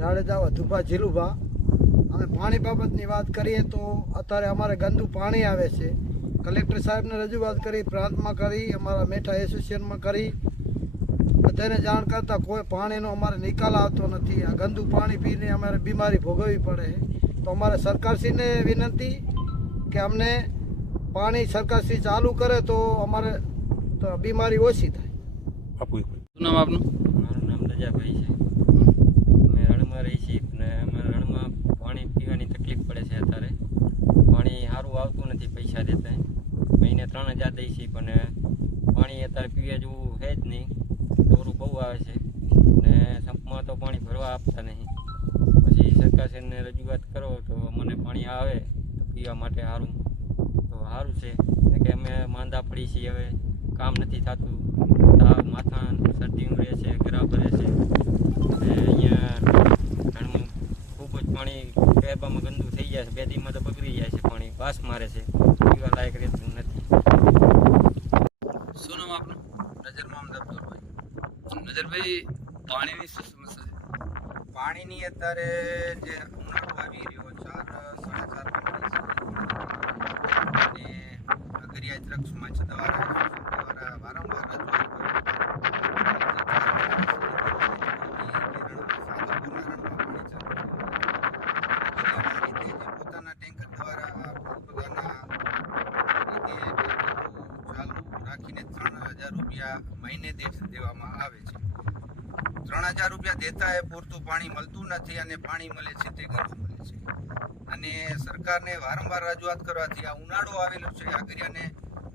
જાડેજા વધુભા ઝીલુભા. અને પાણી બાબતની વાત કરીએ તો અત્યારે અમારે ગંદુ પાણી આવે છે. કલેક્ટર સાહેબને રજૂઆત કરી પ્રાંતમાં કરી અમારા મેઠા એસોસિએશનમાં કરી. બધાને જાણ કરતાં કોઈ પાણીનો અમારે નિકાલ આવતો નથી. આ ગંદુ પાણી પીને અમારે બીમારી ભોગવવી પડે. તો અમારે સરકારશ્રીને વિનંતી કે અમને પાણી સરકારશ્રી ચાલુ કરે તો અમારે તો બીમારી ઓછી થાય. આપવું શું નામ આપનું? મારું નામ રજાભાઈ છે. રણમાં રહી છીએ અને અમારા રણમાં પાણી પીવાની તકલીફ પડે છે અત્યારે. પાણી સારું આવતું નથી પૈસા દેતા મહિને ત્રણ હજાર દઈ છીએ પણ પાણી અત્યારે પીવા જેવું છે જ નહીં. દોરું બહુ આવે છે. ને સંપમાં તો પાણી ભરવા આપતા નહીં. પછી સરકારશ્રીને રજૂઆત કરો તો મને પાણી આવે તો પીવા માટે સારું. તો સારું છે. ને કે અમે માંદા પડી છીએ હવે. કામ નથી થતું. તાવ માથા શરદી રહે છે ગરા ભરે છે અને અહીંયા ઘણું ખૂબ જ પાણી પેરમાં ગંદુ થઈ જાય છે બે દીમાં તો બગડી જાય છે પાણી વાસ મારે છે. પીવા લાયક રહેતું નથી. શું નામ આપનું? નજરમાં અબ્દુલભાઈ નજરભાઈ પાણીની શું સમસ્યા છે? પાણીની અત્યારે જે ઉનાળો આવી રહ્યો ચાર સાડા ચાર અને અગરિયા દ્રક્ષ મંચ દ્વારા દ્વારા વારંવાર રજૂઆત પોતાના ટેન્કર દ્વારા પોતાના રીતે ચાલુ રાખીને ત્રણ હજાર રૂપિયા મહિને દીઠ દેવામાં આવે છે ત્રણ હજાર રૂપિયા દેતા એ પૂરતું પાણી મળતું નથી અને પાણી મળે છે તે ગંદુ મળે છે. અને સરકારને વારંવાર રજૂઆત કરવાથી આ ઉનાળો આવેલો છે આગરિયાને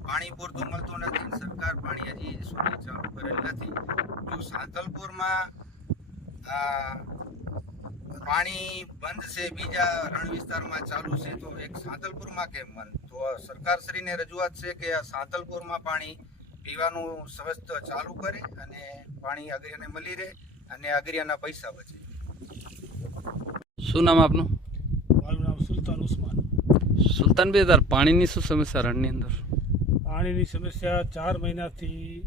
પાણી પૂરતું મળતું નથી સરકાર પાણી હજી સુધી ચાલુ કરેલ નથી. જો સાંતલપુરમાં પાણી બંધ છે, બીજા રણ વિસ્તારમાં ચાલુ છે, તો એક સાંતલપુરમાં કેમ બંધ? તો સરકારશ્રીને રજૂઆત છે કે આ સાંતલપુરમાં પાણી પીવાનું સ્વસ્થ ચાલુ કરે અને પાણી અગરિયાને મળી રહે. અને અગરિયાના પૈસા બચે શું નામ આપનું? મારું નામ સુલતાન ઉસ્માન. સુલતાન બે તાર પાણીની શું સમસ્યા રણની અંદર? પાણીની સમસ્યા ચાર મહિનાથી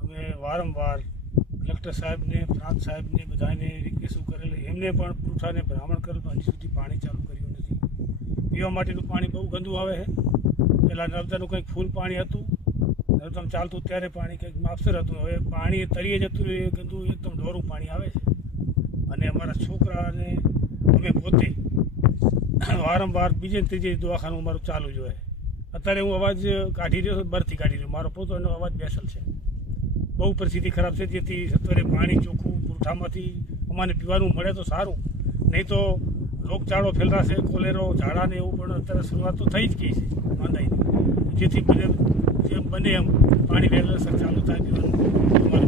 અમે વારંવાર કલેક્ટર સાહેબને પ્રાંત સાહેબને બધાને રિક્વેસ્ટ કરેલી. એમને પણ પૂઠાને ભ્રામણ કરેલું પણ હજી સુધી પાણી ચાલુ કર્યું નથી. પીવા માટેનું પાણી બહુ ગંદુ આવે છે. પહેલાં નર્મદાનું કંઈક ફૂલ પાણી હતું. નર્મદામાં ચાલતું ત્યારે પાણી કંઈક માપસર હતું. હવે પાણી તળીએ જતું એ ગંદુ એકદમ ડોરું પાણી આવે છે. અને અમારા છોકરાને અમે પોતે વારંવાર બીજે ત્રીજે દવાખાનું અમારું ચાલુ જ હોય. અત્યારે હું અવાજ કાઢી રહ્યો બરથી કાઢી રહ્યો મારો પોતાનો અવાજ બેસલ છે. બહુ પરિસ્થિતિ ખરાબ છે, જેથી સત્વરે પાણી ચોખ્ખું પુરઠામાંથી અમારે પીવાનું મળે તો સારું. નહીં તો રોગચાળો ફેલાશે કોલેરો ઝાડા ને એવું પણ અત્યારે શરૂઆત તો થઈ જ ગઈ છે, માંદાઈની. જેથી બને જેમ બને એમ પાણી વેગળસર ચાલુ થાય પીવાનું.